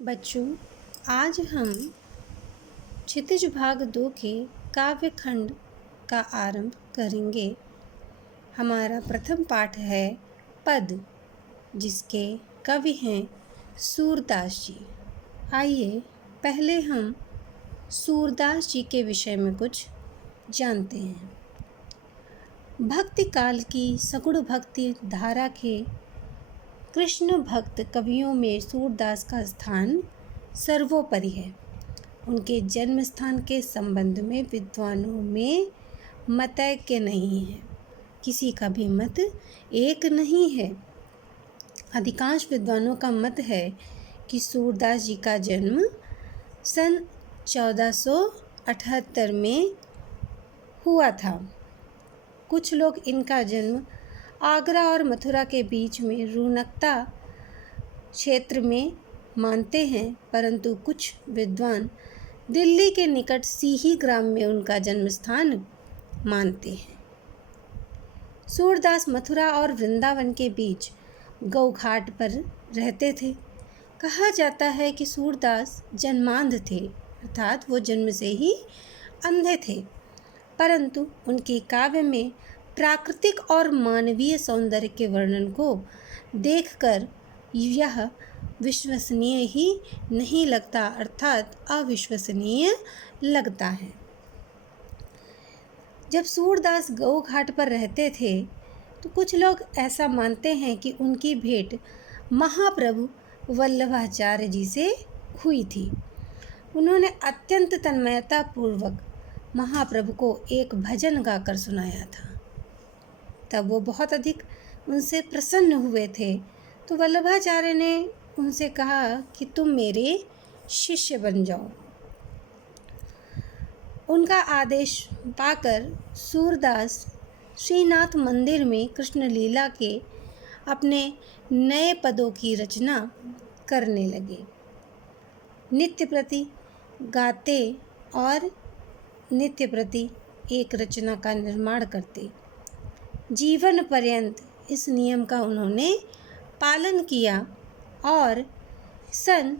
बच्चों, आज हम क्षितिज भाग 2 के काव्य खंड का आरंभ करेंगे। हमारा प्रथम पाठ है पद, जिसके कवि हैं सूरदास जी। आइए पहले हम सूरदास जी के विषय में कुछ जानते हैं। भक्ति काल की सगुण भक्ति धारा के कृष्ण भक्त कवियों में सूरदास का स्थान सर्वोपरि है। उनके जन्म स्थान के संबंध में विद्वानों में मतैक्य नहीं है। किसी का भी मत एक नहीं है। अधिकांश विद्वानों का मत है कि सूरदास जी का जन्म सन 1478 में हुआ था। कुछ लोग इनका जन्म आगरा और मथुरा के बीच में रूनकता क्षेत्र में मानते हैं, परंतु कुछ विद्वान दिल्ली के निकट सीही ग्राम में उनका जन्म स्थान मानते हैं। सूरदास मथुरा और वृंदावन के बीच गौघाट पर रहते थे। कहा जाता है कि सूरदास जन्मांध थे, अर्थात वो जन्म से ही अंधे थे, परंतु उनके काव्य में प्राकृतिक और मानवीय सौंदर्य के वर्णन को देखकर यह विश्वसनीय ही नहीं लगता, अर्थात अविश्वसनीय लगता है। जब सूरदास गौघाट पर रहते थे तो कुछ लोग ऐसा मानते हैं कि उनकी भेंट महाप्रभु वल्लभाचार्य जी से हुई थी। उन्होंने अत्यंत तन्मयता पूर्वक महाप्रभु को एक भजन गाकर सुनाया था। तब वो बहुत अधिक उनसे प्रसन्न हुए थे, तो वल्लभाचार्य ने उनसे कहा कि तुम मेरे शिष्य बन जाओ। उनका आदेश पाकर सूरदास श्रीनाथ मंदिर में कृष्ण लीला के अपने नए पदों की रचना करने लगे। नित्य प्रति गाते और नित्य प्रति एक रचना का निर्माण करते। जीवन पर्यंत इस नियम का उन्होंने पालन किया और सन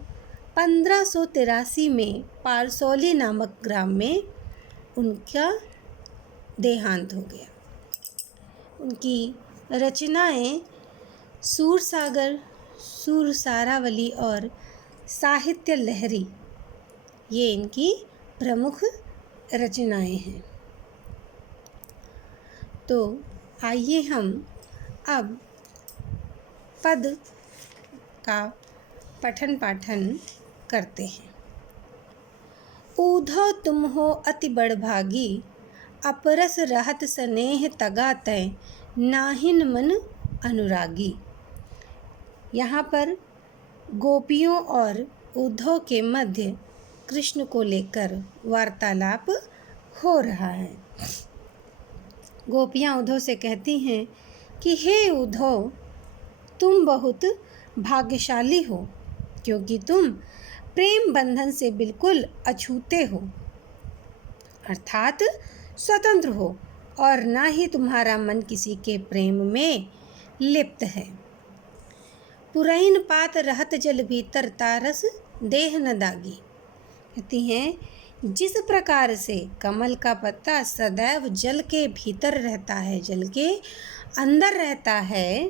1583 में पारसौली नामक ग्राम में उनका देहांत हो गया। उनकी रचनाएं सूरसागर, सुरसारावली और साहित्य लहरी, ये इनकी प्रमुख रचनाएं हैं। तो आइए हम अब पद का पठन पाठन करते हैं। ऊधो तुम हो अति बड़भागी, अपरस रहत स्नेह तगा तय, नाहिन मन अनुरागी। यहाँ पर गोपियों और उद्धव के मध्य कृष्ण को लेकर वार्तालाप हो रहा है। गोपियाँ उद्धव से कहती हैं कि हे उद्धव, तुम बहुत भाग्यशाली हो, क्योंकि तुम प्रेम बंधन से बिल्कुल अछूते हो, अर्थात स्वतंत्र हो, और ना ही तुम्हारा मन किसी के प्रेम में लिप्त है। पुरैन पात रहत जल भीतर, तारस देह न दागी। कहती हैं, जिस प्रकार से कमल का पत्ता सदैव जल के भीतर रहता है, जल के अंदर रहता है,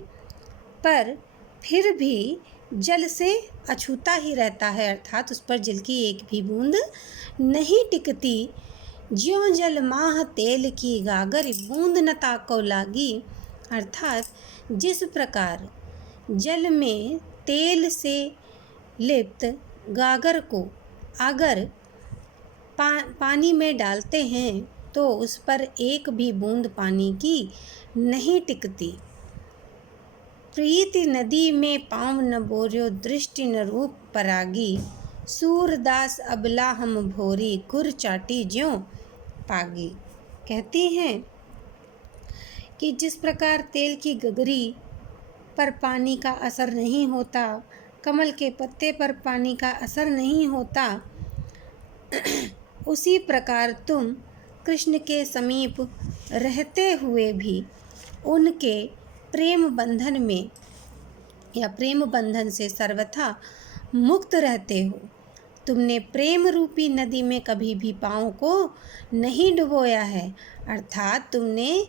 पर फिर भी जल से अछूता ही रहता है, अर्थात उस पर जल की एक भी बूंद नहीं टिकती। ज्यों जल माह तेल की गागर, बूंद न ताको लागी। अर्थात जिस प्रकार जल में तेल से लिप्त गागर को अगर पानी में डालते हैं तो उस पर एक भी बूंद पानी की नहीं टिकती। प्रीति नदी में पाँव न बोर्यो, दृष्टि न रूप परागी। सूरदास अबला हम भोरी, गुर चाटी ज्यों पागी। कहती हैं कि जिस प्रकार तेल की गगरी पर पानी का असर नहीं होता, कमल के पत्ते पर पानी का असर नहीं होता, उसी प्रकार तुम कृष्ण के समीप रहते हुए भी उनके प्रेम बंधन में या प्रेम बंधन से सर्वथा मुक्त रहते हो। तुमने प्रेम रूपी नदी में कभी भी पाँव को नहीं डुबोया है, अर्थात तुमने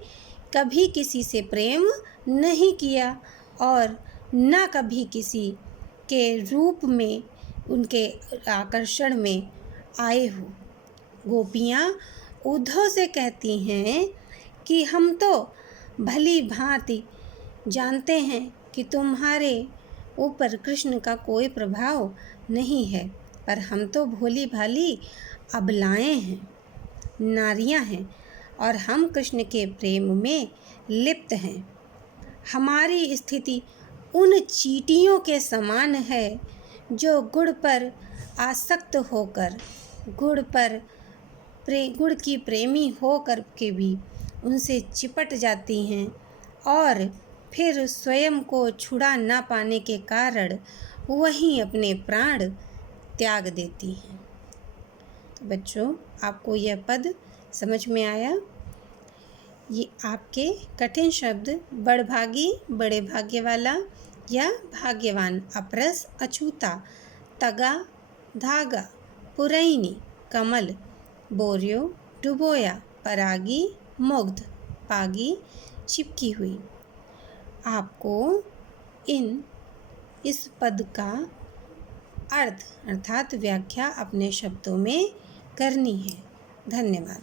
कभी किसी से प्रेम नहीं किया और न कभी किसी के रूप में उनके आकर्षण में आए हो। गोपियाँ उद्धव से कहती हैं कि हम तो भली भांति जानते हैं कि तुम्हारे ऊपर कृष्ण का कोई प्रभाव नहीं है, पर हम तो भोली भाली अबलाएं हैं, नारियां हैं और हम कृष्ण के प्रेम में लिप्त हैं। हमारी स्थिति उन चींटियों के समान है जो गुड़ पर आसक्त होकर गुड़ की प्रेमी होकर के भी उनसे चिपट जाती हैं और फिर स्वयं को छुड़ा ना पाने के कारण वहीं अपने प्राण त्याग देती हैं। तो बच्चों, आपको यह पद समझ में आया? ये आपके कठिन शब्द बड़भागी, बड़े भाग्य वाला या भाग्यवान, अपरस, अछूता, तगा, धागा, पुरैनी, कमल, बोरियो, डुबोया, परागी, मुग्ध, पागी, चिपकी हुई। आपको इस पद का अर्थ अर्थात व्याख्या अपने शब्दों में करनी है। धन्यवाद।